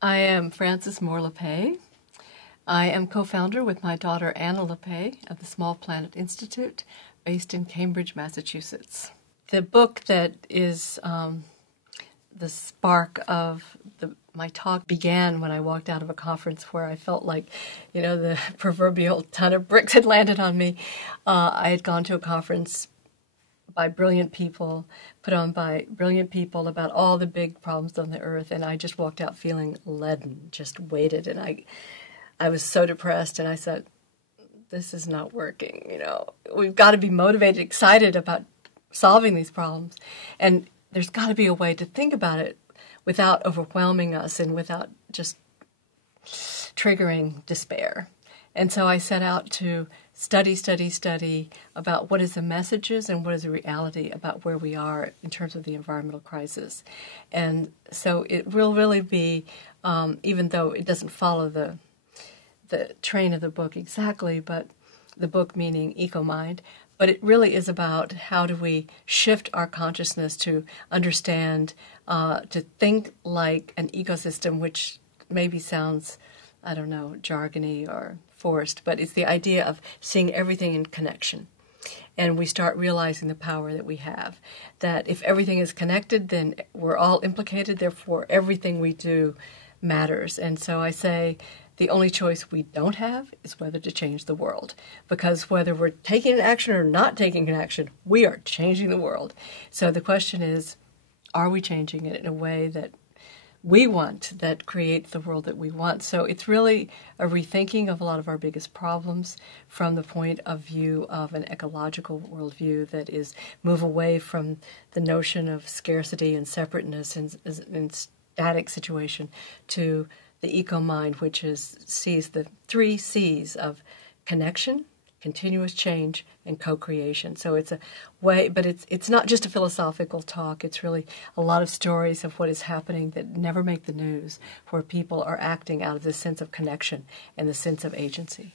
I am Frances Moore Lappé. I am co-founder with my daughter Anna Lappé of the Small Planet Institute, based in Cambridge, Massachusetts. The book that is the spark of my talk began when I walked out of a conference where I felt like, the proverbial ton of bricks had landed on me. I had gone to a conference by brilliant people, put on by brilliant people about all the big problems on the earth, and I just walked out feeling leaden, just weighted, and I was so depressed, and I said, this is not working, We've got to be motivated, excited about solving these problems, and there's got to be a way to think about it without overwhelming us and without just triggering despair. And so I set out to study about what is the messages and what is the reality about where we are in terms of the environmental crisis. And so it will really be, even though it doesn't follow the train of the book exactly, but the book meaning eco-mind, but it really is about how do we shift our consciousness to understand, to think like an ecosystem, which maybe sounds, jargony or forced, but it's the idea of seeing everything in connection. And we start realizing the power that we have, that if everything is connected, then we're all implicated, therefore everything we do matters. And so I say the only choice we don't have is whether to change the world, because whether we're taking an action or not taking an action, we are changing the world. So the question is, are we changing it in a way that we want, that creates the world that we want? So it's really a rethinking of a lot of our biggest problems from the point of view of an ecological worldview that is move away from the notion of scarcity and separateness in static situation to the eco-mind, which sees the 3 C's of connection, continuous change, and co-creation. So it's a way, but it's not just a philosophical talk. It's really a lot of stories of what is happening that never make the news, where people are acting out of this sense of connection and the sense of agency.